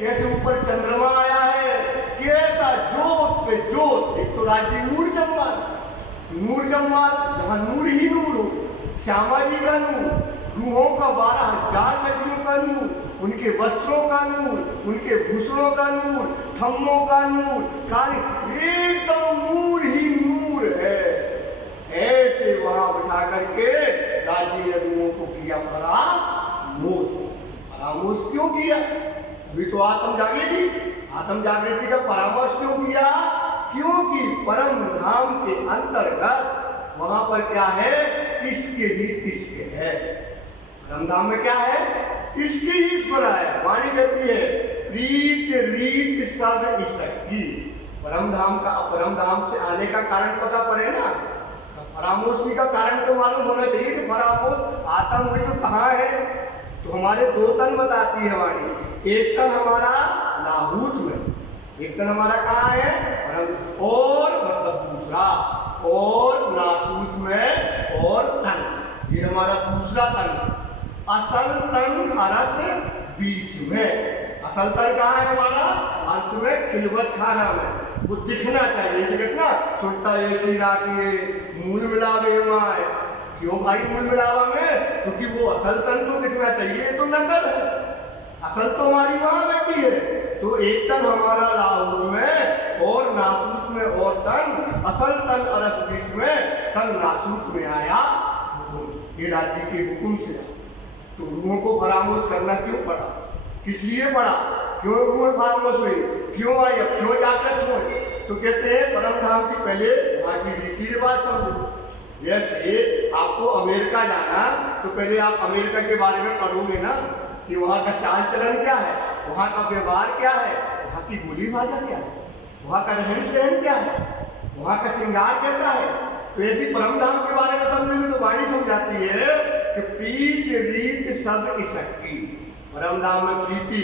कैसे ऊपर चंद्रमा आया है, कैसा जोत पे जोत। एक तो राज्य नूर जम्माल, नूर जम्माल जहाँ नूर ही नूर हो, श्यामा जी का नूर, रूहों का 12,000 सदियों का नूर, उनके वस्त्रों का नूर, उनके भूषणों का नूर, थम्मों का नूर, काली, एकदम नूर ही नूर है। ऐसे वहां बिठा करके राजी ने रूहों को किया परामोश। परामोश क्यों किया? अभी तो आत्म जागेगी, आत्म जागृति का परामर्श क्यों किया? क्योंकि परम धाम के अंतर्गत वहां पर क्या है? इश्क ही इश्क है। परम धाम में क्या है? इश्क ही ईश्वर है। वाणी कहती है प्रीत रीत सब इश्क की। परम धाम का, परम धाम से आने का कारण पता पड़े ना, परामोशी का कारण तो मालूम होना चाहिए कि परामोश आत्म हुई तो कहाँ है। तो हमारे 2 तन बताती है वाणी। एक तन हमारा लाहूत में, एक तन हमारा कहाँ है? परम, और मतलब दूसरा, और नासूत में, और तन, ये हमारा दूसरा तन। असल तन अरस बीच में। असल तन कहाँ है हमारा? अंश में, खिलवत खाना में। वो दिखना चाहिए। जैसे कितना सोचता है कि मूल मिलावे माए। क्यों भाई मूल मिलावा में? क्योंकि वो असल तन तो दिखना चाहिए, तो नकल है। असल तो हमारी वहां बैठी है। तो एक तन हमारा लाहौर में और नासूत में, और तन असल तन अरस बीच में, तन नासूत में आया हुकुम। ये राज्य के हुकुम से। तो रूहों को परामर्श करना क्यों पड़ा? किस लिए पड़ा? क्यों रूहें परामर्श हुई? क्यों आई? अब क्यों जागृत हुए? तो कहते हैं परम धाम की पहले वहाँ की रीति रिवाज समझो। जैसे आपको अमेरिका जाना, तो पहले आप अमेरिका के बारे में पढ़ोगे ना कि वहाँ का चाल चलन क्या है, वहाँ का व्यवहार क्या है, वहाँ की बोली भाषा क्या है, वहाँ का रहन सहन क्या है, वहाँ का श्रृंगार कैसा है। तो ऐसी परम धाम के बारे में समझने में तो वाणी समझाती है कि प्रीत रीत सब इशक की। परम धाम में प्रीति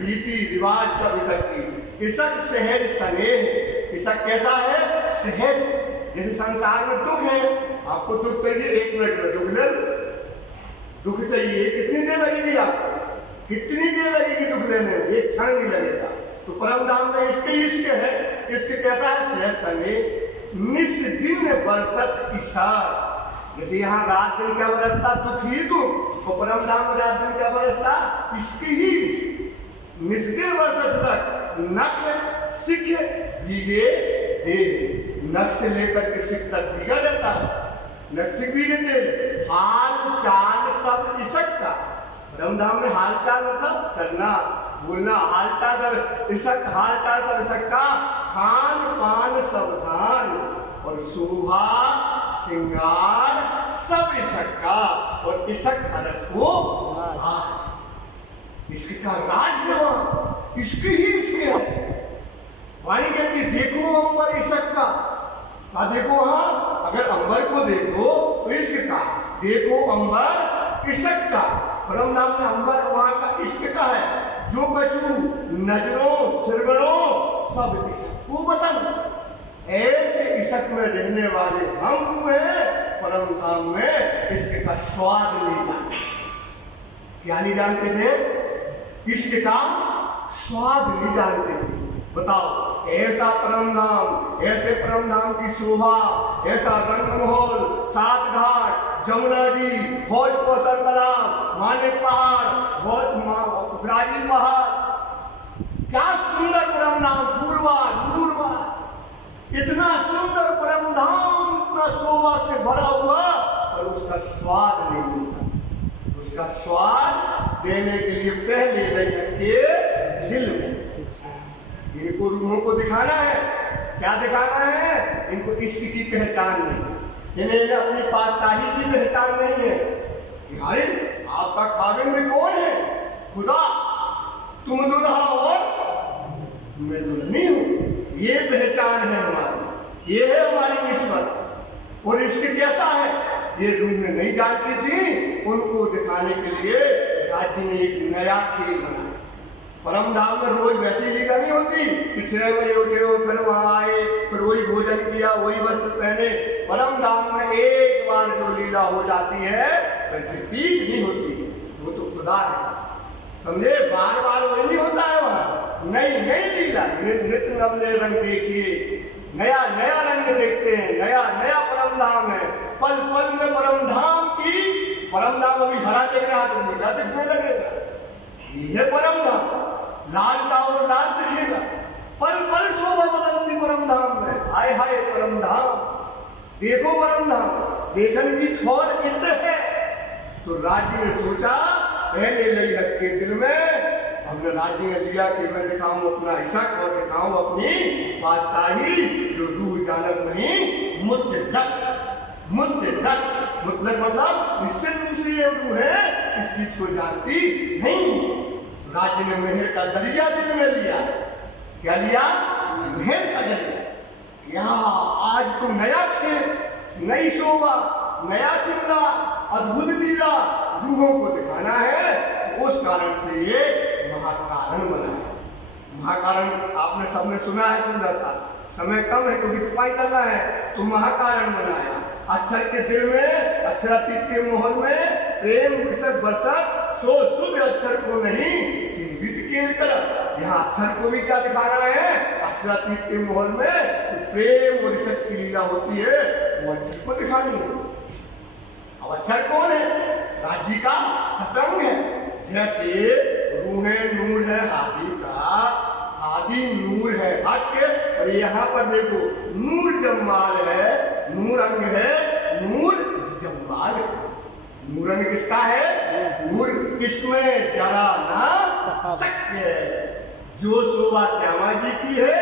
रीति रिवाज सब इशक की। इशक सहज स्नेह। इशक कैसा है? सहज। जैसे संसार में दुख है, आपको दुख चाहिए 1 मिनट में दुख ले, दुख चाहिए कितनी देर लगेगी आपको? कितनी देर लगेगी दुख लेने में? 1 क्षण नहीं लगेगा। तो परम धाम में इसके इश्क है। इश्क कैसा है? सहज स्नेह। निस दिन बरसत इशार। जैसे यहाँ रात दिन क्या बरसता? दुख ही दुख। और परम धाम में रात दिन क्या बरसता? इश्क ही इश्क। निस्दिन बरसत तक नख सिख भीगे दे। नख से लेकर के सिख तक भीगा जाता है। नख सिख भीगे दे। हाल चाल सब इशक का। परम धाम में हाल चाल मतलब चलना बोलना, हाल चाल सब इशक, हाल चाल सब इशक का। खान पान सब दान और शोभा श्रृंगार सब इशक का। और इशक अरस को इश्क का राज है। वहां इश्क ही इश्क है। वाणी कहती देखो अंबर इशक का। देखो वहां, अगर अंबर को देखो तो इश्क का, देखो अंबर इशक का। परम नाम में अंबर वहां का इश्क का है। जो बचू नजरों श्रवणों सब इशक को वतन। ऐसे इशक में रहने वाले हम हुए परम धाम में इश्क का स्वाद नहीं जानते। क्या नहीं जानते थे? इश्क का स्वाद नहीं जानते थे। बताओ, ऐसा परम धाम, ऐसे परम धाम की शोभा, ऐसा रंग महल, 7 घाट, जमुना जी, हौज कौशल तालाब, मानिक पहाड़, उपराजी पहाड़, क्या सुंदर परम धाम, पूर्वा नूरवा, इतना सुंदर परम धाम, इतना शोभा से भरा हुआ, और उसका स्वाद नहीं मिलता। उसका स्वाद देने के लिए पहले नहीं रखे दिल में। इनको रूहों को दिखाना है। क्या दिखाना है? इनको इश्क की पहचान नहीं, इन्हें अपनी पातशाही की पहचान नहीं है। अरे आपका खाविंद कौन है? खुदा। तुम दुल्हा और मैं दुल्हनी हूं। ये पहचान है हमारी, ये है हमारी निस्बत। और इश्क कैसा है ये रूहें नहीं जानती थी। उनको दिखाने के लिए राज्य ने एक नया खेल बनाया। परम धाम में रोज वैसी लीला नहीं होती कि 6 बजे उठे हो, फिर वहां आए, फिर वही भोजन किया, वही वस्त्र पहने। परम धाम में एक बार जो लीला हो जाती है फिर रिपीट नहीं होती। वो तो खुदा है, समझे? बार बार वही नहीं होता है वहां। नित नवले रंग देखिए, नया नया रंग देखते हैं, नया नया परम धाम है। पल पल में परम धाम की, परम धाम अभी हरा दिख रहा तो नीला दिखने लगेगा, ये परम धाम। लाल चाहो लाल दिखेगा, पल पल शोभा बदलती परम धाम में। आय हाय परम धाम, देखो परम धाम, देखन की ठोर इत्र है। तो राजी ने सोचा, पहले लई रखे दिल में, हमने राजी ने लिया कि मैं दिखाऊं अपना इशक और दिखाऊं अपनी बादशाही, जो रूह जानत नहीं मुतलक। मुतलक मतलब निश्चित रूप से ये रूह है, इस चीज को जानती नहीं। राजी ने मेहर का दरिया दिल में लिया। क्या लिया? मेहर का दरिया। यहाँ आज तो नया खेल, नई शोभा, नया शिमला, अद्भुत लीला रूहों को दिखाना है। उस कारण से ये महाकारण बनाया। महाकारण आपने सबने सुना है, सुंदर सा। समय कम है क्योंकि छुपाई करना है, तो महाकारण बनाया। अक्षर के दिल में, अक्षरातीत के मोहन में प्रेम कृषक बरसत, सो शुद्ध अक्षर को नहीं केल कर। यहाँ अक्षर को भी क्या दिखाना है? अक्षरातीत के मोहन में प्रेम और ईश्वर की लीला होती है, वो अक्षर को दिखानी है। अब अक्षर कौन है? राज्य का सतरंग है। जैसे रूहे नूर है हादी का, हादी नूर है हक, और यहाँ पर देखो नूर जम्माल है, नूर अंग है, नूर जम्माल का। नूर अंग किसका है? नूर इसमें जरा ना शक है। जो शोभा श्यामा जी की है,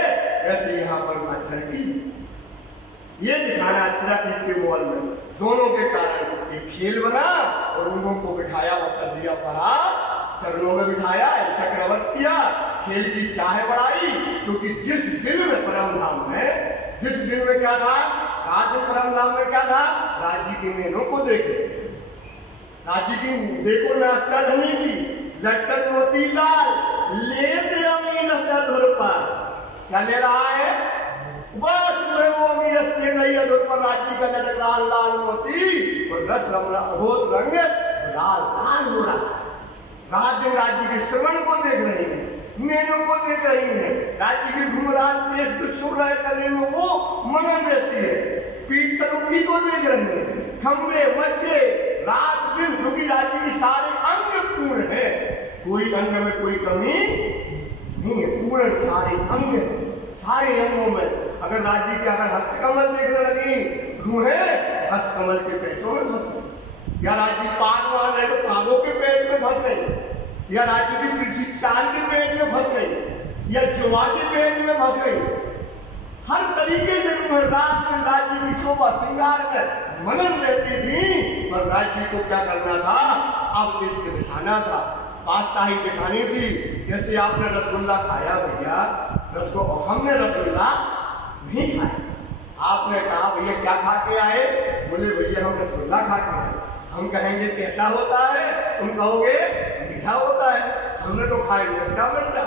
वैसे यहाँ पर अक्षर की। ये दिखाना अक्षरातीत के मोहन में, दोनों के कारण एक खेल बना और उन्हों को बिठाया और कर दिया परा, चरणों में बिठाया, चक्रवत किया, खेल की चाह बढ़ाई। क्योंकि जिस दिल में परम धाम में, जिस दिल में क्या था? राज्य परम धाम में क्या था? राज्य की नैनों को देखो, राज्य की देखो नाश्ता धनी की, लटकन मोतीलाल लेते अमीर से धुर पर। क्या ले रहा है? बस वो अमीर से नहीं है, धुर पर राज्य का लटक लाल लाल मोती और रस अभोत रंग लाल लाल हो रहा है। राज्य के श्रवण को देख रहे हैं, नैनों को देख रही है, राज्य की घुमरान पेश को छू रहे करने में वो मनन रहती है। पीठ सरूपी को देख रही है, खंबे मच्छे रात दिन, क्योंकि राज्य की सारे अंग पूर्ण है, कोई अंग में कोई कमी नहीं है, पूर्ण सारे अंग, सारे अंगों में। अगर राज्य की अगर हस्तकमल देखने लगी रूहें, हस्तकमल के पेचों में फंस गई, या राज्य पाग मान है तो पागों के पेट में फंस गई, या राज्य की तिरछी चाल के पेट में फंस गई, या जुआ के पेट में फंस गई। हर तरीके से रूहें रात में राज्य की शोभा श्रृंगार में मनन रहती थी, पर राज्य को क्या करना था? अब इसके दिखाना था, बादशाही दिखानी थी। जैसे आपने रसगुल्ला खाया भैया, हमने रसगुल्ला नहीं खाया। आपने कहा भैया क्या खा के आए? बोले भैया हम रसगुल्ला खा के आए। हम कहेंगे कैसा होता है? तुम कहोगे मीठा होता है। हमने तो खाए मिर्चा मिर्चा,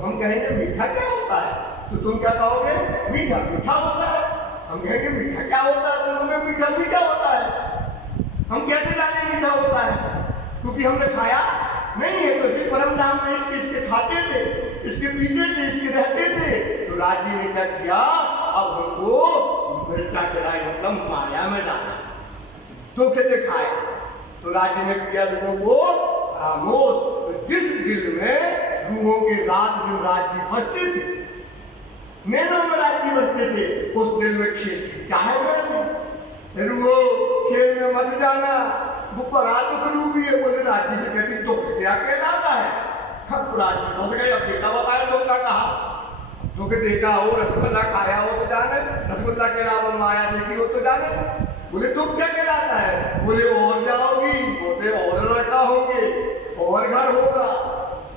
हम कहेंगे मीठा क्या होता है? तो तुम क्या कहोगे? मीठा मीठा होता है। हम कहेंगे मीठा क्या होता है? तुम कहोगे मीठा मीठा होता है। हम कैसे जाने मीठा होता है? क्योंकि हमने खाया नहीं है। तो इसी परम धाम में इसके खाते थे, इसके पीते थे, इसके रहते थे। तो राज्य ने क्या किया? अब हमको मिर्चा खिलाई, मतलब माया में डाला, दुख दिखाया। तो राज्य ने किया लोगों को खामोश। तो जिस दिल में रूहों के रात दिन राज्य बसते थे, नैनों में राज्य बसते थे, उस दिल में खेल की चाहे में रूहो खेल में मत जाना, बुपरा दुख रूपी है। बोले राज्य से कहती दुख क्या कहलाता है? हम तो राज्य फंस गए। अब देखा बताया दुख का कहा, दुख देखा हो, रसगुल्ला खाया हो तो जाने, रसगुल्ला के अलावा माया देखी हो तो जाने। बोले दुख क्या कहलाता है? बोले और जाओगी, बोले और लड़का होंगे, और घर होगा।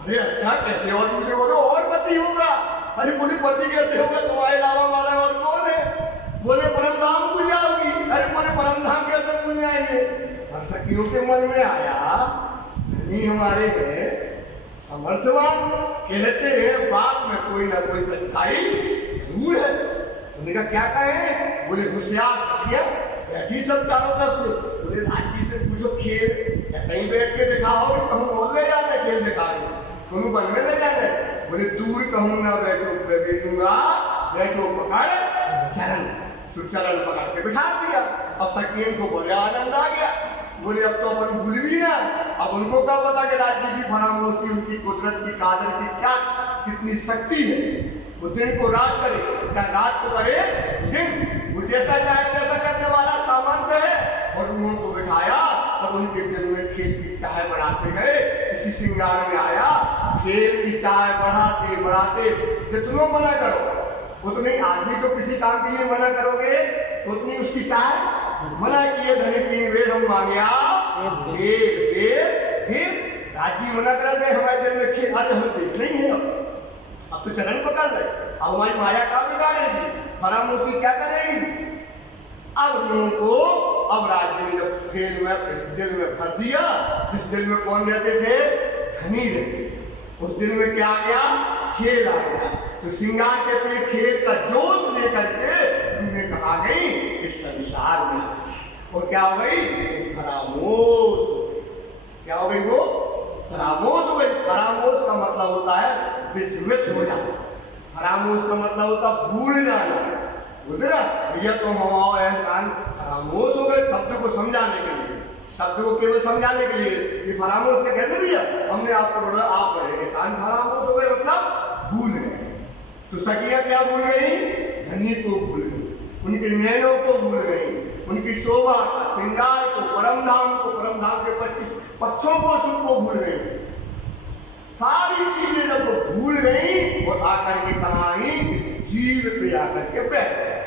अरे अच्छा कैसे? और मुझे बोलो और पति होगा। अरे बोले पति कैसे होगा? तुम्हारे अलावा हमारा और कौन है? बोले परम धाम भूल जाओगी। अरे बोले परम धाम कैसे भूल जाएंगे? और सखियों के मन में आया, धनी हमारे हैं, समर्थवान, कहते हैं बात में कोई ना कोई सच्चाई जरूर है। उन्होंने कहा क्या कहें? बोले होशियार सखियां बैठी सब चारों तरफ से। बोले राज्य से पूछो खेल कहीं बैठ के दिखाओ, कहूँ बोल ले जाना खेल दिखा दो, तुम बन में ले जाना। बोले दूर कहूँ ना बैठो पे भेजूंगा, बैठो पकड़ चरण। चरण पकड़ के बिठा दिया। अब सकियन को बड़े आनंद आ गया, बोले अब तो अपन भूल भी ना। अब उनको क्या पता कि राज्य की फरामोशी, उनकी कुदरत की कादर की क्या कितनी शक्ति है। वो दिन को रात करे, क्या रात को करे दिन, वो जैसा चाहे वैसा करने वाला सामर्थ्य है। और उनको बिठाया और उनके दिल में खेल की चाय बढ़ाते गए। इसी श्रृंगार में आया, खेल की चाय बढ़ाते बढ़ाते जितनों मना करो उतनी, आदमी को किसी काम के लिए मना करोगे तो उतनी उसकी चाय मना किए। धनी तीन वेद हम मांगया फिर राजी मना कर दे। हमारे दिल में खेल, आज हमें देख नहीं है। अब तो चरण पकड़ ले, अब हमारी माया का बिगाड़ेगी, फरामोशी क्या करेगी। अब लोगों को, अब राज्य ने जब खेल में इस दिल में भर दिया, जिस दिल में कौन रहते थे, धनी रहते, उस दिल में क्या आ गया, खेल आ गया। तो श्रृंगार कहते हैं खेल का जोश लेकर के तुम्हें कहा गई इस संसार में। और क्या हो गई, फरामोश। क्या हो गई, वो फरामोश हो गई। फरामोश का मतलब होता है विस्मित हो जाना। फरामोश का मतलब होता है भूल जाना। बोलते ना, भैया तुम हमाओ एहसान, फरामोश हो गए। शब्द को समझाने के लिए, शब्द को केवल समझाने के लिए ये फरामोश क्या कहते भैया, हमने आपको बोला आप करें एहसान, फरामोश हो गए मतलब भूल गए। तो सखियां क्या भूल गई, धनी को भूल गई, उनके नैनों को भूल गई, उनकी शोभा का श्रृंगार को, परम धाम के 25 पक्षों को, सबको भूल गई। सारी चीजें जब वो भूल गई और आकर के कहानी इस जीव पे आकर के बैठ गए।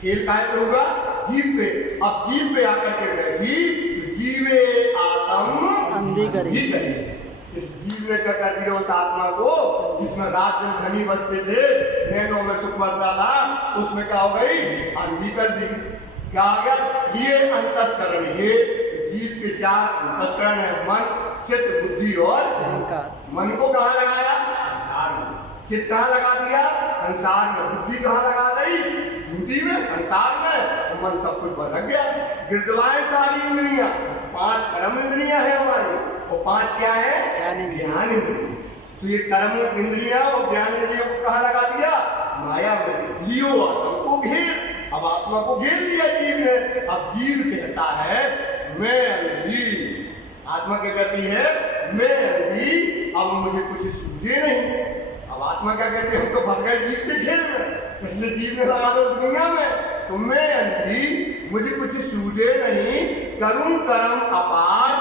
खेल काय पे होगा, जीव पे। अब जीव पे आकर के बैठी तो जीवे आत्म अंधी करे। इस जीव ने क्या कर दिया उस आत्मा को, जिसमें रात दिन धनी बसते थे, नैनों में सुख बरता था, उसमें क्या हो गई, अंधी कर दी। क्या आ गया, ये अंतस्करण, ये जीव के चार अंतस्करण है, मन, चित्त, बुद्धि और अहंकार। मन को कहाँ लगाया, संसार में। चित्त कहाँ लगा दिया, संसार में। बुद्धि कहाँ लगा दी, झूठी में, संसार में। तो मन सब कुछ भटक गया। गिरदवाएं सारी इंद्रियां, 5 कर्म इंद्रियां हैं हमारी, और 5 क्या है, ज्ञान इंद्रिय। तो ये कर्म इंद्रियां और ज्ञान इंद्रियों को कहाँ लगा दिया, माया में। लियो आत्मा को घेर। अब आत्मा को घेर लिया जीव ने। अब जीव कहता है मैं अंधी। आत्मा क्या कहती है, मैं अंधी, अब मुझे कुछ सूझे नहीं। अब आत्मा क्या कहती है, हम तो फंस गए जीव के खेल में, इसलिए जीव ने लगा दो दुनिया में। तो मैं अंधी, मुझे कुछ सूझे नहीं, करूं कर्म अपार,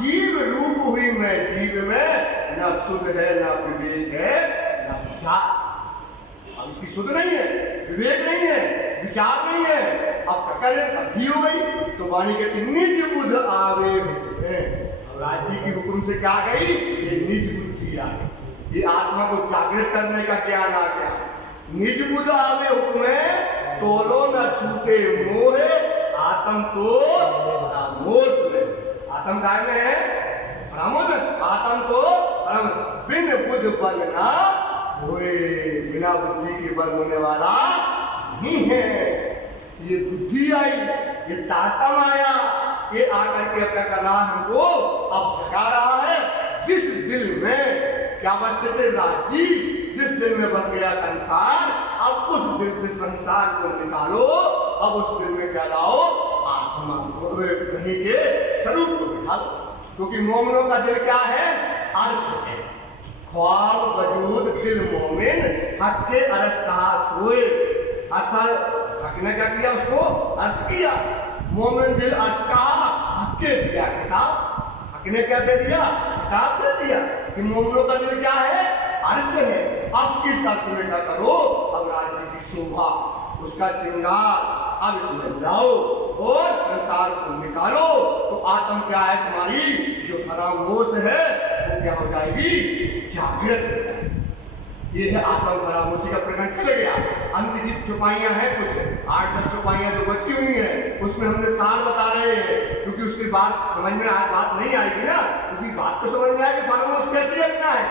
जीव रूप हुई मैं जीव में, न सुध है न विवेक है न विचार। अब इसकी सुध नहीं है, विवेक नहीं है, विचार नहीं है। अब करें अभी हो गई तो वाणी कहती निज बुध आवे हैं। राज्य की हुक्म से क्या गई, ये निज बुद्धि आ गई, ये आत्मा को जागृत करने का ज्ञान आ गया। निज बुध आवे हुक्म, तोलो न छूटे मोहे, आत्म तो फरामोश में। आत्म काय में है, फरामोश। आत्म तो बिन बुध बल ना होए, बिना बुद्धि के बल होने वाला नहीं है। ये बुद्धि आई, ये तातम आया, ये आकर के अपना कर रहा हमको, अब जगा रहा है। जिस दिल में क्या बसते थे, राज्य, जिस दिल में बस गया संसार, अब उस दिल से संसार को निकालो। अब उस दिल में क्या लाओ, आत्मा को, धनी के स्वरूप को बिठा लो। क्योंकि मोमिनों का दिल क्या है, अर्श है। ख्वाब वजूद दिल मोमिन, हक के अरस कहा सोए। असल हक ने क्या किया, उसको अर्श किया। मोमिन दिल अर्श कहा, हक के दिया किताब। हक ने क्या दे दिया, किताब दे दिया। कि मोमिनों का दिल क्या है, अर्श है। अब इस अर्श में क्या करो, अब राज्य की शोभा, उसका श्रृंगार, अब इसमें जाओ और संसार को निकालो। तो आत्म क्या है तुम्हारी, जो फरामोश है वो क्या हो जाएगी, जागृत हो जाएगी। ये है आत्म फरामोशी का प्रकरण चल गया। अंत की चौपाइयां हैं कुछ 8-10 चौपाइयां जो बची हुई हैं, उसमें हमने सार बता रहे हैं। क्योंकि उसके बाद समझ में बात नहीं आएगी ना, क्योंकि बात तो समझ में आएगी फरामोश कैसे रखना है।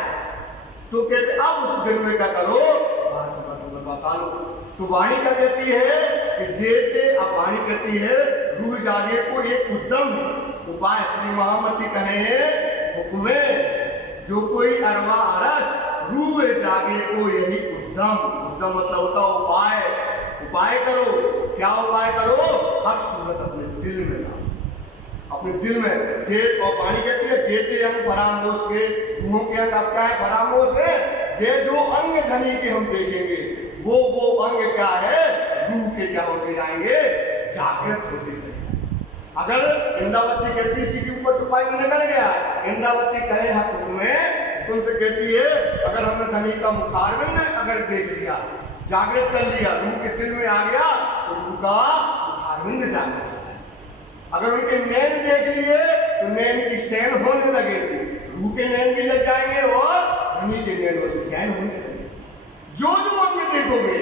तो कहते अब उस दिन में क्या करो, बसा लो। तो वाणी क्या कहती है कि जेते, अब वाणी कहती है रूह जागे को एक उद्यम उपाय। श्री महामती कहे हुक्मे, जो कोई अरवा अरस रूह जागे को यही उद्यम, उद्यम मतलब होता उपाय, उपाय करो। क्या उपाय करो? हर सूरत अपने दिल में लाओ, अपने दिल में। जे और पानी कहती है जेते अंग परामोश के, रूहों के अंग आपका है परामोश है। जे जो अंग धनी के हम देखेंगे वो अंग क्या है? रूह के क्या होते जाएंगे? जागृत होते जाएंगे। अगर इंद्रावती कहती इसी के ऊपर तो पानी निकल गया, इंद्रावती कहे हाथ में तुमसे कहती है अगर हमने धनी का मुखारविंद अगर देख लिया, जागृत कर लिया, रूह के दिल में आ गया तो रूह का मुखारविंद जागृत। अगर उनके नैन देख लिए तो नैन की सैन होने लगेगी, रूह के नैन भी लग जाएंगे और धनी के नैनों की सैन होने लगेगी। जो जो अंग देखोगे,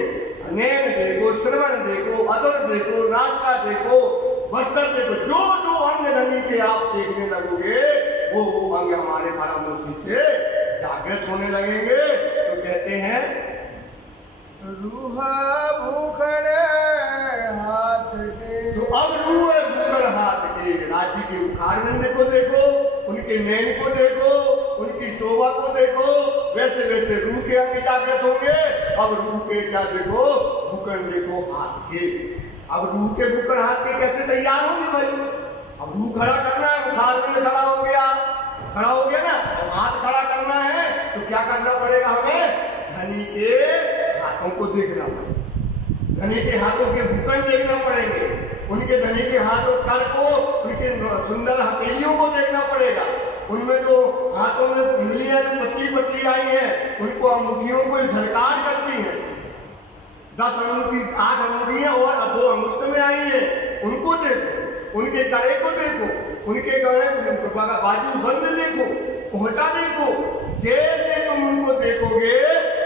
नैन देखो, श्रवण देखो, अदर देखो, नासिका देखो, वस्त्र देखो, जो जो अंग धनी के आप देखने लगोगे वो अंग हमारे परामोशी से जागृत होने लगेंगे। तो कहते हैं रूह भूखड़े हाथ के। तो अब रूह भूखड़ हाथ के, राज्य के मुखारविंद को देखो, उनके नैन को देखो, उनकी शोभा को देखो, वैसे वैसे रूह के अंग जागृत होंगे। अब रूह के क्या देखो? भूखड़ देखो हाथ के। अब रूह के भूखड़ हाथ के कैसे तैयार होंगे भाई? अब रूह खड़ा करना है, मुखारविंद खड़ा हो गया, खड़ा हो गया ना, अब हाथ खड़ा करना है तो क्या करना पड़ेगा हमें? धनी के हाथों को देखना पड़ेगा, धनी के हाथों के भूखड़ देखना पड़ेंगे, उनके धनी के हाथों कर को, उनके सुंदर हथेलियों को देखना पड़ेगा। उनमें जो हाथों में उंगलियां पतली पतली आई हैं उनको अंगूठियों को झलकार करती हैं, 10 अंगूठी 8 अंगूठियां और अब 2 अंगुष्ठ में आई हैं, उनको देखो, उनके गले को देखो, उनके गले बाजू बंद देखो, पहुंचा देखो। जैसे तुम उनको देखोगे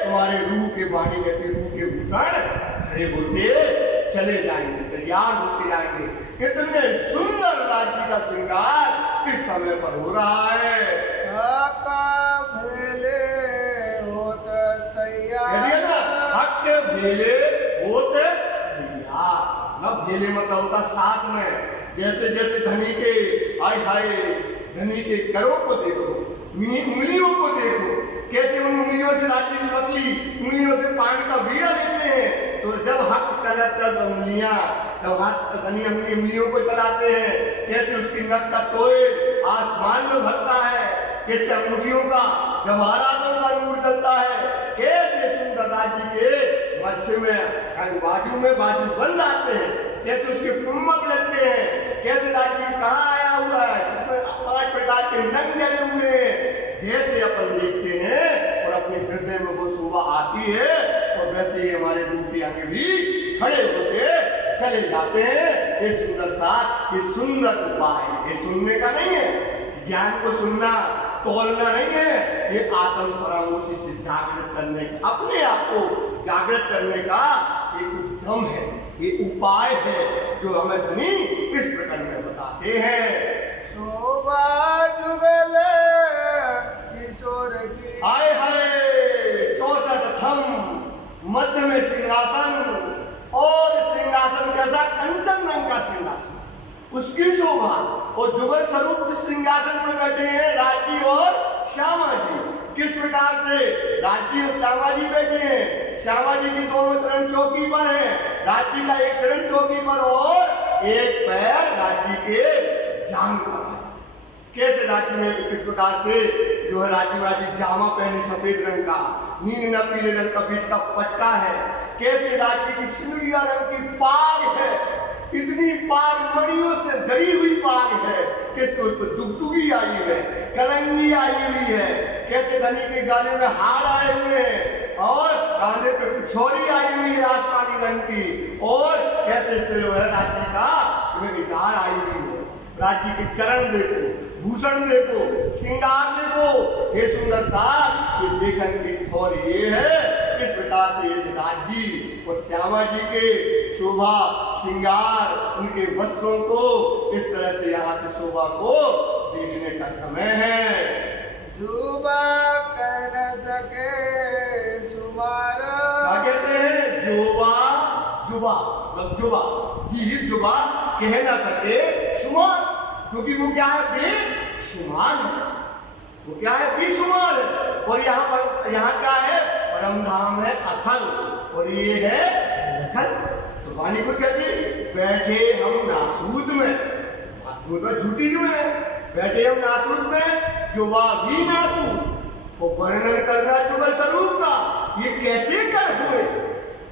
तुम्हारे रूह के वाणी कहते रूह के भूषण खड़े होते चले जाएंगे, तैयार होते जाएंगे। कितने सुंदर राज्य का श्रृंगार इस समय पर हो रहा है। हक भेले होते तैयार, अब भेले मतलब होता साथ में। जैसे जैसे धनी के आय हाय धनी के करों को देखो, उंगलियों को देखो, कैसे उन उंगलियों से राज्य की पतली उंगलियों से पानी का बीड़ा लेते हैं। तो जब हक चला तब उंगलियां, जब हाथ धनी अपनी उंगलियों को चलाते हैं, कैसे उसकी नक का तोय आसमान में भरता है, कैसे अंगूठियों का जवाहरातों का नूर जलता है, कैसे सुंदर राज्य के मध्य में बाजू में बाजू बंद आते हैं, कैसे उसके फुम्मक लगते हैं, कैसे राज्य कहाँ आया हुआ है, जिसमें 5 प्रकार के नंग लगे हुए हैं। जैसे अपन देखते हैं और अपने हृदय में वो शोभा आती है और वैसे ही हमारे रूह के अंग भी खड़े होते चले जाते हैं। ये सुंदर साथ, ये सुंदर उपाय, ये सुनने का नहीं है, ज्ञान को सुनना तोलना नहीं है, ये आत्म परामोशी से जागृत करने, अपने आप को जागृत करने का एक उद्यम है, ये उपाय है जो हमें धनी इस प्रकार में बताते हैं। शोभा जुगले किशोर की, हाय हाय 64 थम मध्य में सिंहासन और सिंहासन कैसा? कंचन रंग का सिंहासन, उसकी शोभा। और जुगल स्वरूप जिस सिंहासन पर बैठे हैं राज्य और श्यामा जी, किस प्रकार से राज्य और श्यामा जी बैठे हैं? श्यामा जी की दोनों चरण चौकी पर हैं, राज्य का एक चरण चौकी पर और एक पैर राज्य के जांघ पर है। कैसे राज्य में किस प्रकार से जो है राज्यवादी जामा पहने सफेद रंग का, नील न पीले रंग का बीच का पटका है, कैसे राज्य की सिंदूरिया रंग की पाग है, इतनी पाग मणियों से जड़ी हुई पाग है, किसके उस पर दुगदुगी आई है, कलंगी आई हुई है, कैसे धनी के गाले में हार आए हुए हैं और कांधे पे पिछोरी आई हुई है आसमानी रंग की, और कैसे से जो है राज्य का जो है विचार आई हुई है। राज्य के चरण देखो, भूषण देखो, श्रृंगार देखो, ये सुंदर साथ ये देखन की ठोर ये है। इस प्रकार से इस राज्य और श्यामा जी के शोभा श्रृंगार, उनके वस्त्रों को इस तरह से यहाँ से शोभा को देखने का समय है। जुबा कह न सके सुमारा, क्या कहते हैं? जुबा, जुबा मतलब जुबा, जीभ जुबा कह न सके शुमार, क्योंकि वो क्या है? बेशुमार है, वो क्या है? बेशुमार है। और यहाँ क्या है? परम धाम है असल, और ये है लखन। तो वाणी को कहते बैठे हम नासूद में, झूठी क्यों है? बैठे हम नासूद में जो भी नासूद, वो वर्णन करना जुगल स्वरूप का, ये कैसे कर हुए?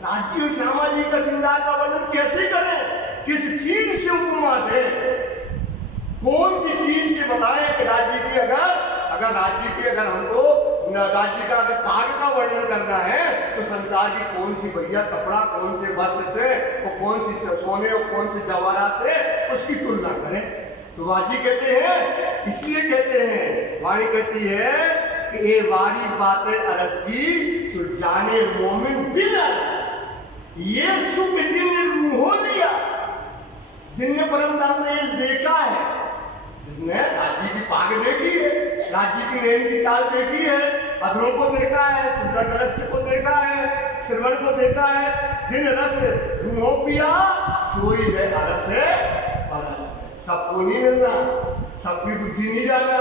राजी और श्यामा जी का श्रृंगार का वर्णन कैसे करें? किस चीज से उपमा दे? कौन सी चीज से बताएं कि राज्य की अगर हमको राज्य का अगर पाग का वर्णन करना है तो संसार की कौन सी भैया कपड़ा, कौन से वस्त्र से, और कौन सी सोने और कौन से जवाहरात से उसकी तुलना करें? तो वाजी कहते हैं, इसलिए कहते हैं, वाणी कहती है कि ये वारी बातें अरस की सो जाने मोमिन दिल अरस, ये सुख जिन रूहों लिया, जिनने परम धाम में देखा है, जिसने राज्य की पाग देखी है, राज्य की नैन की चाल देखी है, अधरों को देखा है, सुंदर गरस्त को देखा है, श्रवण को देखा है, जिन रस रूहों पिया सोई है अरस परस। सबको नहीं मिलना, सबकी बुद्धि नहीं जाना,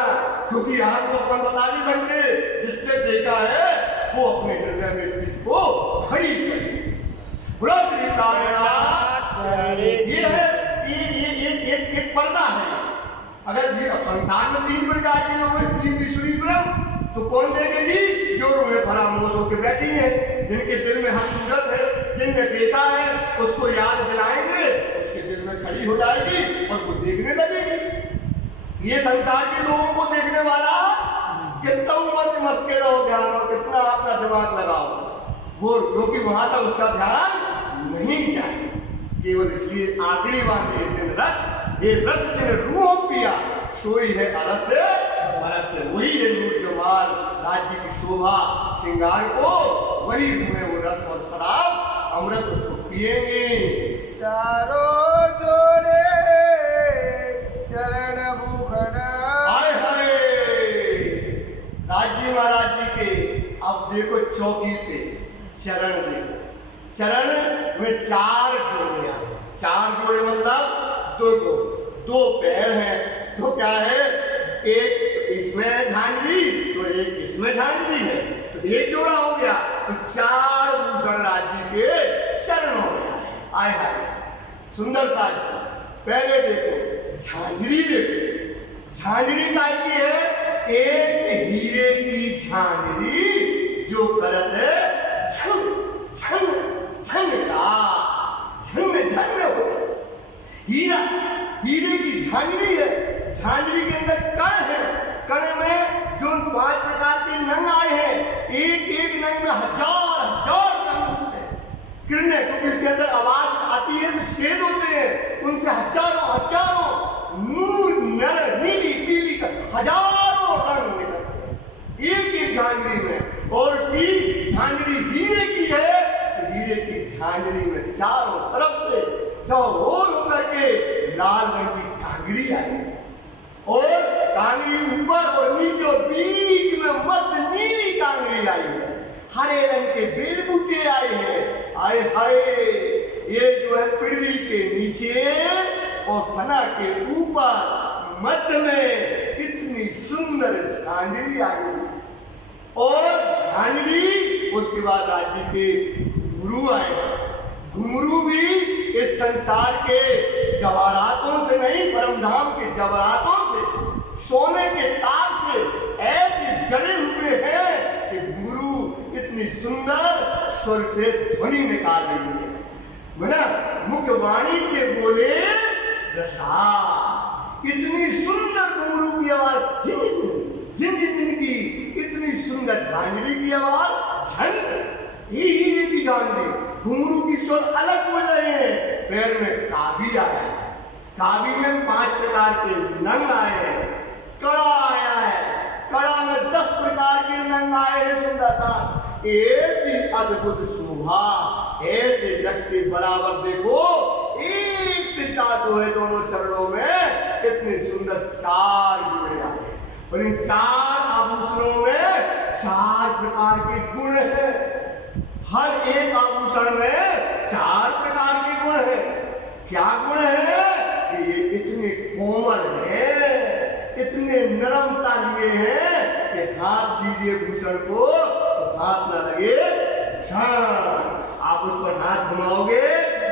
क्योंकि यहाँ तो अपन बता नहीं सकते। जिसने देखा है वो अपने हृदय में इस चीज को खड़ी करे। ये है, ये एक पर्दा है। अगर संसार में 3 प्रकार के लोग हैं, 3 ईश्वरी ब्रह्म, तो कौन देखेगी? जो रूहें फरामोश होकर बैठी हैं, जिनके दिल में हम सूरत है, जिनने देखा है उसको याद दिलाएंगे, उसके दिल में खड़ी हो जाएगी और वो देखने लगेगी। ये संसार के लोगों को देखने वाला कितना उम्र मस्के रहो ध्यान, और कितना अपना दिमाग लगाओ, वो क्योंकि वहां तक उसका ध्यान नहीं जाए, केवल इसलिए आखिरी बात ये रस जिन रूहों पिया सोई है अरस से, वही है नूर जमाल, राज्य की शोभा श्रृंगार को, वही हुए वो रस और शराब अमृत उसको पिएंगे। चारों जोड़े चरण भूखण, आए हाय राज्य महाराज जी के। अब देखो चौकी पे चरण, देखो चरण में 4 जोड़े आए। 4 जोड़े मतलब दो पैर हैं, तो क्या है? एक इसमें झांझरी तो एक इसमें झांझरी है, तो एक जोड़ा हो गया, तो 4 भूषण राज्य के चरण हो गया। आए हाय सुंदर साज। पहले देखो झांझरी, देखो झांझरी काय की है? एक हीरे की झांझरी जो करत है झन झन झन हो। हीरा, हीरे की झांझरी है, झांझरी के अंदर कण है, कण में जो 5 प्रकार के नंग आए हैं, एक नंग में हजार नंग होते हैं, किरणें, क्योंकि इसके अंदर आवाज आती है तो छेद होते हैं, उनसे हजारों नूर नर नीली पीली का हजारों रंग निकलते हैं एक झांझरी में। और उसकी झांझरी हीरे की है, तो हीरे की झांझरी में चारों तरफ से चौहोर होकर के लाल रंग की कांगड़ी आई, और कांगड़ी ऊपर और नीचे और बीच में मध्य नीली कांगड़ी आई है। हरे रंग के बेल बूटे आए हैं। आए हाय, ये जो है पृथ्वी के नीचे और फना के ऊपर मध्य में इतनी सुंदर झांझरी आई, और झांझरी उसके बाद राज्य के घुंघरू आए। घुंघरू भी इस संसार के जवाहरातों से नहीं, परमधाम के जवाहरातों से, सोने के तार से ऐसे जड़े हुए हैं कि घुंघरू इतनी सुंदर स्वर से ध्वनि निकाल रही है। बना मुख्य वाणी के बोले रसा, इतनी सुंदर घुंघरू की आवाज, जिन की इतनी सुंदर झांझरी की आवाज, झन हीरे की झांझरी, घुंघरू की स्वर अलग बोल रहे हैं। पैर में काबी आया है, काबी में 5 प्रकार के नंग आए हैं, कड़ा आया है, कड़ा में 10 प्रकार के नंग आए हैं। सुंदरता ऐसी अद्भुत शोभा, ऐसे लगते बराबर देखो, एक से 4 जो है दोनों चरणों में इतने सुंदर 4 जोड़े आए, और इन 4 आभूषणों में 4 प्रकार के गुण हैं। हर एक आभूषण में 4 प्रकार के गुण हैं। क्या गुण है? कि ये इतने कोमल हैं, इतने नरमता लिए हैं कि हाथ दीजिए भूषण को तो हाथ ना लगे शान। आप उस पर हाथ घुमाओगे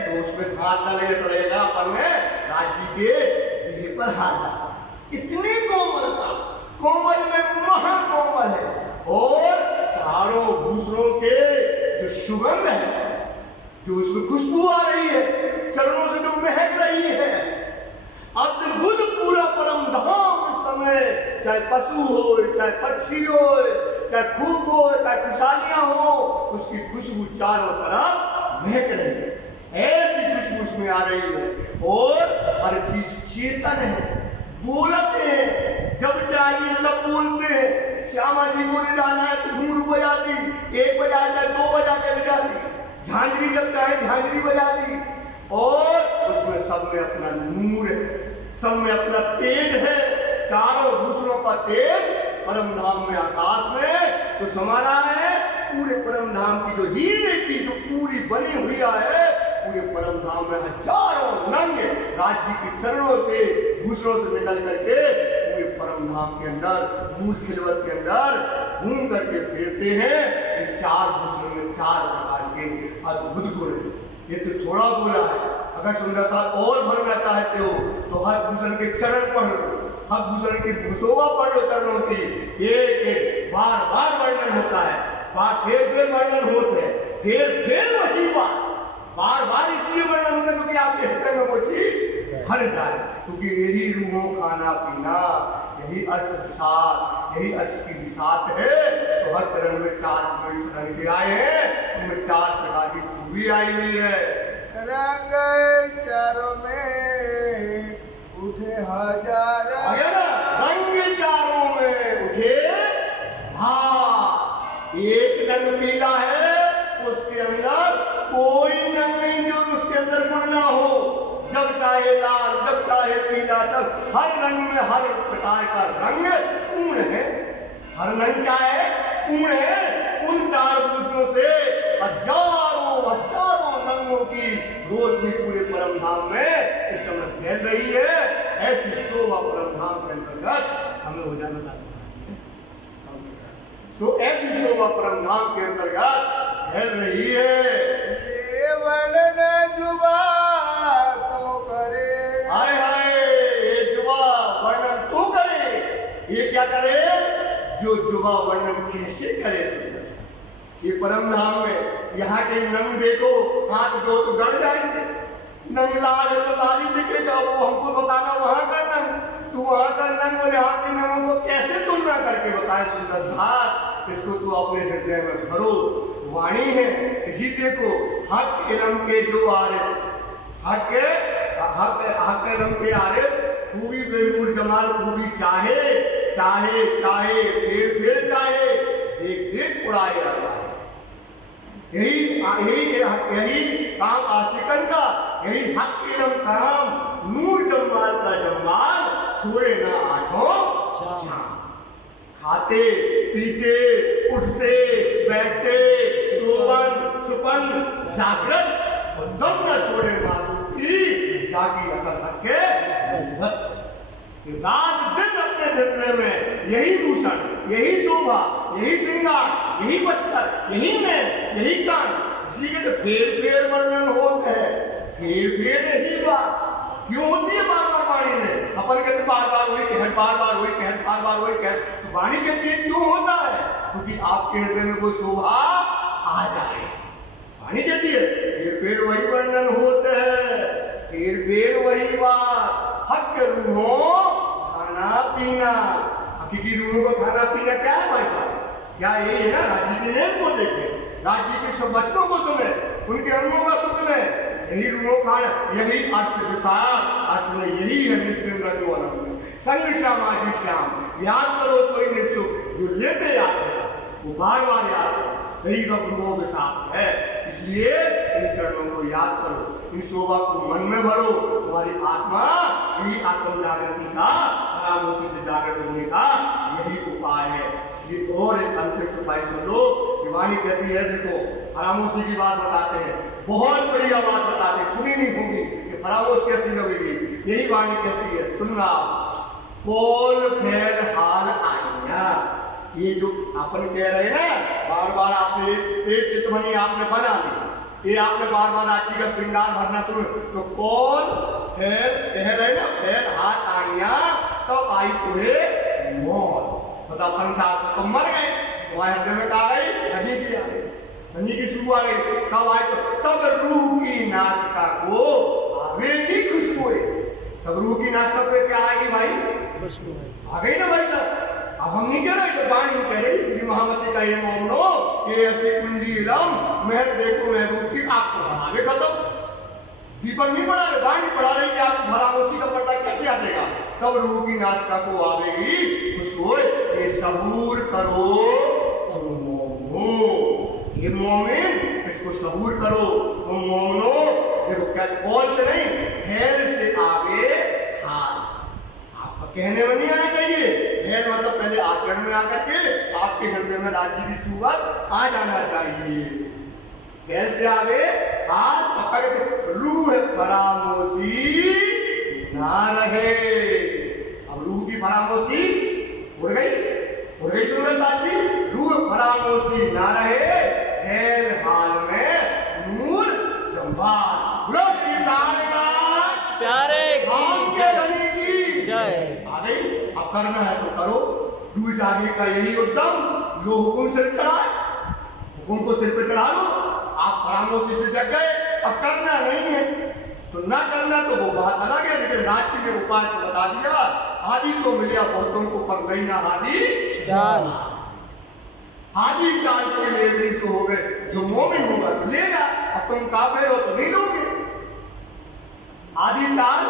तो उसमें हाथ ना लगे तो लगेगा अपन ने राज्य के देह पर हाथ डाला। इतनी कोमलता, कोमल में महाकोमल है। और चारों भूषणों के जो सुगंध है, जो उसमें खुशबू आ रही है, चरणों से जो महक रही है, अद्भुत पूरा परम धाम इस समय, चाहे पशु हो, चाहे पक्षी हो, चाहे खूब हो, चाहे खुशहालियां हो, उसकी खुशबू चारों तरफ महक रही है। ऐसी खुशबू उसमें आ रही है और हर चीज चेतन है, बोलते हैं, जब चाहिए तब बोलते हैं। श्यामा जी को ले जाना है तो घुंघरू बजा दी, 1 बजा चाहे 2 बजा के ले जाती, झांझरी जब चाहे झांझरी बजा दी। और उसमें सब में अपना नूर है, सब में अपना तेज है। चारों भूषणों का तेज परम धाम में, आकाश में तो समा रहा है। पूरे परम धाम की जो हीरे की जो पूरी बनी हुई है, पूरे परम धाम में हजारों नंग राज्य के चरणों से, भूषणों से निकल करके पूरे परम धाम के अंदर, मूल खिलवत के अंदर घूम करके फिरते हैं। ये 4 भूषण में 4 प्रकार के अद्भुत गुण हैं। ये तो थोड़ा बोला है, अगर सुंदर सा और भरना चाहते हो तो हर भूषण के चरण पढ़ लो, हर भूषण की भूषोभा पढ़ लो चरणों की। एक बार बार वर्णन होता है, बार फिर वर्णन होते हैं, फिर वही बार बार इसलिए वर्णन होता है क्योंकि आपके हृदय में वो चीज भर जाए। क्योंकि यही रूहों खाना पीना, यही अर्श विषाद, यही अर्श की विषाद है। तो हर चरण में 4 चरण के आए हैं, उनमें 4 प्रकार की खूबी आई हुई है। रंग चारों में उठे हजार, रंग चारों में उठे हजार। एक रंग पीला है, उसके अंदर कोई रंग नहीं जो उसके अंदर गुण ना हो। जब चाहे लाल, जब चाहे पीला, तब हर रंग में हर प्रकार का रंग पूर्ण है। हर रंग क्या है? पूर्ण है। उन 4 भूषणों से हजारों रंगों की रोशनी पूरे परम धाम में इस समय फैल रही है। ऐसी शोभा परम धाम के अंतर्गत समय हो जाना चाहिए। तो ऐसी शोभा परम धाम के अंतर्गत फैल रही है। ये वर्णन जुबा तो करे, हाय हाय, ये जुबा वर्णन तो करे। ये क्या करे? जो जुबा वर्णन कैसे करे? सुंदर, ये परम धाम में यहाँ के नंग देखो, हाथ दो तो डर जाएंगे। नंग लाल है तो लाल ही दिखेगा, वो हमको बताना वहां का नंग, तू वहां का नंग और यहाँ के नंगों को कैसे तुलना करके बताए? सुंदर साथ इसको तू अपने हृदय में भरो। वाणी है जी, देखो हक इलम के जो आरे, हक इलम के आरे, खूबी बेनूर जमाल खूबी चाहे चाहे चाहे फिर चाहे, देख उड़ाए अरवाए। यही काम आशिकन का, यही हक इलम काम, नूर जमाल का जमाल, छोड़े ना आठों चांद। खाते पीते उठते बैठते, सोवन सुपन जागृत, और दम न छोड़े मासूम की जागी असल हक के इज्जत। रात दिन अपने हृदय में यही भूषण, यही शोभा, यही श्रृंगार, यही बस्तर, यही नैन, यही कान। इसलिए तो फेर वर्णन होते हैं, फेर यही बात क्यों होती है बार बार वाणी में? अपन कहते बार बार वही कहन, बार बार वही कहन, बार बार वही कहन। तो वाणी कहती है क्यों होता है? क्योंकि आपके हृदय में वो शोभा आ जाए। वाणी कहती है फिर वही वर्णन होते हैं, फिर वही बात। हक रूहों खाना पीना, हकीकी रूहों का खाना पीना क्या है भाई साहब? क्या यही है ना? राज्य के नियम को देखे, राज्य के सब वचनों को सुने, उनके अंगों का सुख ले, यही रूहों खाना, यही अर्श विशाल, अर्श में यही है निस्दिन रंग वाला संग श्यामा जी श्याम। याद करो सोई निःसुख, जो लेते याद है वो बार बार याद करो, यही रूहों के साथ है। इसलिए इन चरणों को याद करो, इन शोभा को मन में भरो। तुम्हारी आत्मा यही आत्म जागृति का, खामोशी से जागृत होने का यही उपाय है। इसलिए और एक अंतिम उपाय सुन लो। वाणी कहती है, देखो खामोशी की बात बताते हैं, बहुत बढ़िया बात बताते हैं, सुनी नहीं होगी कि खामोश कैसी लगेगी। यही वाणी कहती है, सुनना, कोल फैल हाल आइया। ये जो अपन कह रहे हैं ना, बार बार आपने एक चितवनी आपने बना ली, ये आपने बार बार आज जी का श्रृंगार भरना शुरू, तो कौन फैल कह रहे ना, फैल हाथ आइया तो आई तुम्हें मौत, मतलब संसार से तुम मर गए, तुम्हारे हृदय में कहा गई धनी की आ गई, धनी की शुरू आ गई, तब आए तो तब रूह की नासिका को आवेगी खुशबू, तब रूह की नासिका को क्या आएगी भाई, आ गई ना भाई साहब। अब हम नहीं कह रहे, तो बाणी कह रही श्री महामती का ये मोमनो, ये ऐसे कुंजी इलम महल देखो महबूब की आपको बढ़ावे खत्म, दीपक नहीं पढ़ा रहे, बाणी पढ़ा रही कि आपको भरामोशी का पर्दा कैसे हटेगा, तब रूह की नासिका को आवेगी खुशबू, ये सबूर करो मोमनो, ये मोमिन इसको सबूर करो, वो मोमनो देखो क्या कौन से नहीं, हेल से आगे हाल, कहने में नहीं आना चाहिए, हेल मतलब पहले आचरण में आकर के आपके हृदय में राज्य की सूरत आ जाना चाहिए, हेल से आगे हाथ पकड़ के रूह फरामोशी ना रहे, अब रूह की फरामोशी उड़ गई सुंदर साथ जी, रूह फरामोशी ना रहे, हेल हाल में नूर जम्बाल, प्यारे आ गई, अब करना है तो करो, डूब जाने का यही उद्यम, जो हुक्म सिर चढ़ाए, हुक्म को सिर पे चढ़ा लो, आप फरामोशी से जग गए, अब करना नहीं है तो ना करना, तो वो बात अलग है, लेकिन रात्रि में उपाय तो बता दिया, हादी तो मिलिया बहुतों को पर गई ना हादी चाल, हादी चाल से ले गई सो हो गए, जो मोमिन होगा तो लेगा, अब तुम काफिर हो तो नहीं लोगे, आदि चाल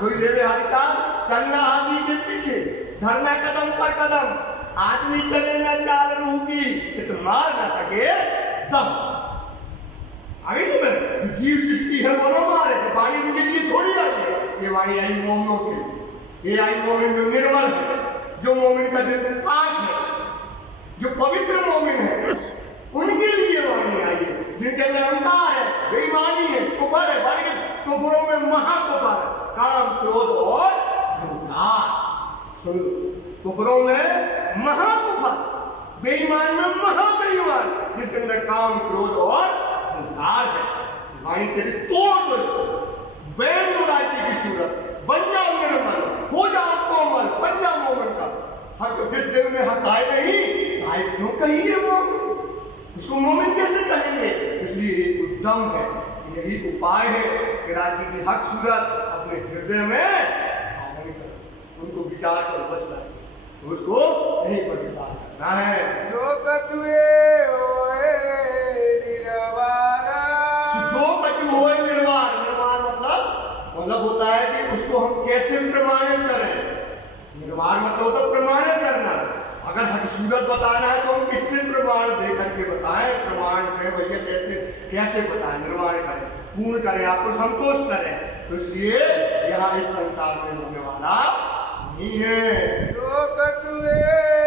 जो लेवे आदि चाल, चलना आदि के पीछे, धरना कदम पर कदम, आदमी चले ना चाल रूह की, कि तुम मार ना सके दम, आगे नहीं मैं, जो जीव सृष्टि है वो मारे, तो वाणी उनके लिए थोड़ी आई है, ये वाणी आई मोमिनों के लिए, ये आई मोमिन जो निर्मल है, जो मोमिन का दिल पाक है, जो पवित्र मोमिन है, उनके लिए वाणी आई है, जिनके अंदर अहंकार है, बेईमानी है, कुफर है, बल्कि कुफरों में महाकुफर, काम क्रोध और अहंकार, सुन कुफरों में महाकुफर, बेईमान में महाबेईमान, जिसके अंदर काम क्रोध और अहंकार है, वाणी कहती तोड़ दो इसको, बैन दो राज्य की सूरत, बन जाओ निर्मल, हो जाओ कोमल, बन जाओ मोमिन का, हक जिस दिल में हक आए नहीं, आए क्यों कहिए मोमिन, इसको मोमिन कैसे कहेंगे, इसलिए एक उद्यम है, यही उपाय है कि राज्य की हक सूरत अपने हृदय में धारण कर, उनको विचार कर बचना, तो उसको यहीं पर विचार करना है, जो कछुए होए निर्वारा, जो कछु होए निर्वार, निर्वार मतलब होता है कि उसको हम कैसे प्रमाणित करें, निर्वार मतलब होता है प्रमाणित करना, अगर हक सूरत बताना है तो हम किससे प्रमाण दे करके बताएं, प्रमाण दें भैया कैसे बताएं, निर्माण करें, पूर्ण करें, आपको संतुष्ट करें, तो इसलिए यहाँ इस संसार में होने वाला नहीं है, जो कछुए